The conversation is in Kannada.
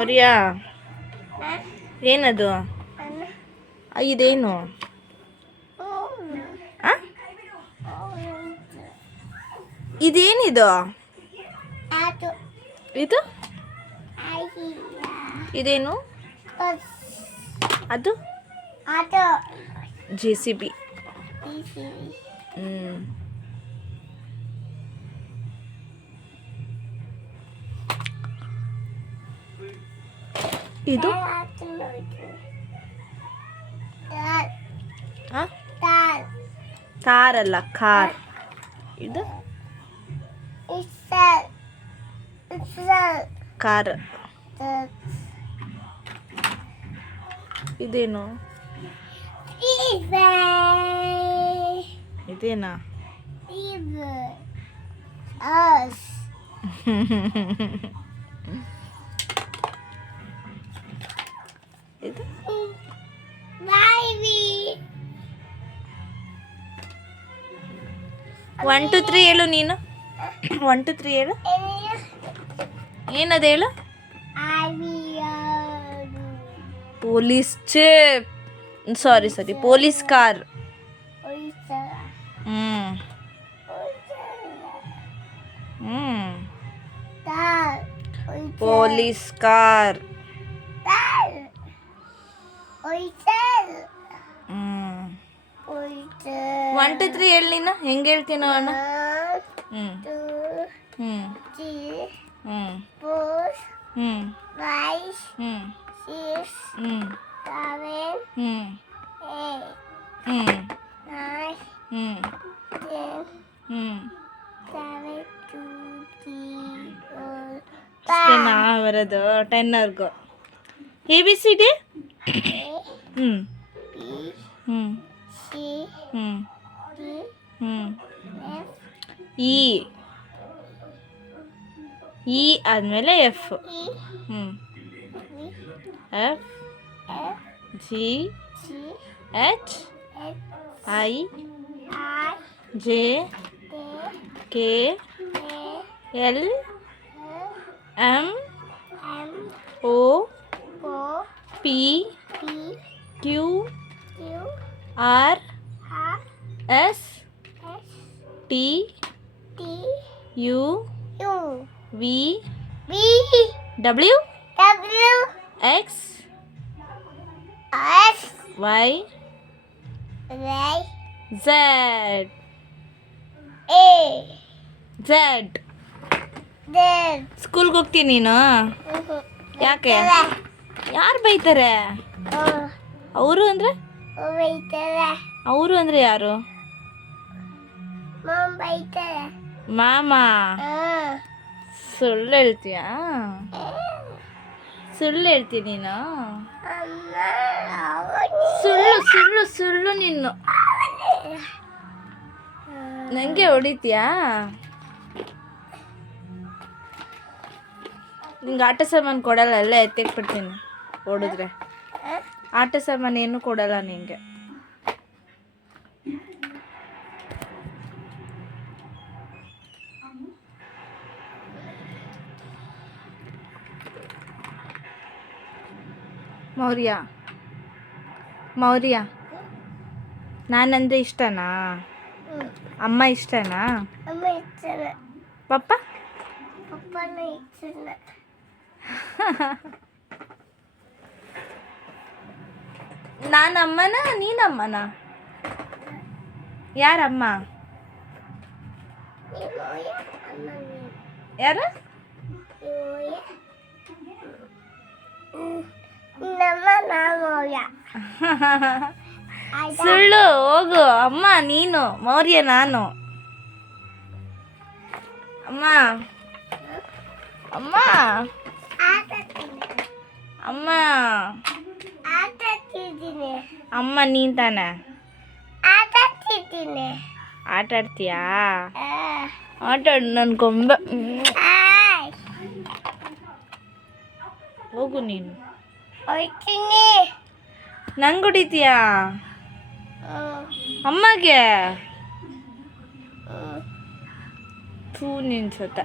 ಮೌರ್ಯ ಏನದು ಇದೇನು ಇದೇನಿದು ಇದು ಇದೇನು ಅದು JCB. ಇದು ಕಾರ್ ಅಲ್ಲ ಕಾರ್. ಇದು ಕಾರ್. ಇದೇನು ಇದೇನಾ ಇದು 1 2 3 ಹೇಳು ನೀನು. 1 2 3 ಹೇಳು. ಏನದು ಹೇಳು. Police jeep. Sorry police car. Police car. 1 2 3 ಹೇಳಿ ನೀನು. ಹೆಂಗೆ ಹೇಳ್ತೀನೋ ಅಣ್ಣ. ಅಷ್ಟೇನಾ ಬರೋದು 10ವರೆಗೂ. ABCD. E ಆದಮೇಲೆ F. F G H I J K L M O P Q R S T U V W X Y Z. ಸ್ಕೂಲ್ಗೆ ಹೋಗ್ತೀನಿ ನೀನು. ಯಾಕೆ? ಯಾರು ಬೈತಾರೆ? ಅವರು ಅಂದರೆ ಯಾರು? ಮಾಮ. ಸುಳ್ಳು ಹೇಳ್ತೀಯಾ? ಸುಳ್ಳು ಹೇಳ್ತೀನಿ ನೀನು. ಸುಳ್ಳು ನೀನು. ನನಗೆ ಹೊಡಿತೀಯಾ? ನಿಂಗೆ ಆಟ ಸಾಮಾನು ಕೊಡಲ್ಲ, ಎಲ್ಲ ಎತ್ತಿಟ್ಬಿಡ್ತೀನಿ ಹೊಡಿದ್ರೆ. ಆಟ ಸಾಮಾನು ಏನು ಕೊಡಲ್ಲ ನಿಂಗೆ. ಮೌರ್ಯ ನಾನಂದ್ರೆ ಇಷ್ಟನಾ? ಅಮ್ಮ ಇಷ್ಟನಾ? ಪಪ್ಪ ನಾನು ಅಮ್ಮನ ನೀನಮ್ಮನ? ಯಾರಮ್ಮ? ಯಾರು? ಸುಳ್ಳು. ಹೋಗು. ಅಮ್ಮ ನೀನು, ಮೌರ್ಯ ನಾನು. ಅಮ್ಮ ಅಮ್ಮ ಅಮ್ಮ ಅಮ್ಮ ನೀನ್ ತಾನೆ? ಆಟ ಆಡ್ತೀಯಾ? ಆಟ ಆಡು. ನನ್ನ ಗೊಂಬೆ. ಹೋಗು ನೀನು. ನಂಗೆ ಹೊಡಿತೀಯಾ? ಅಮ್ಮಗೆ? ಥೂ ನಿನ್ ಸತ.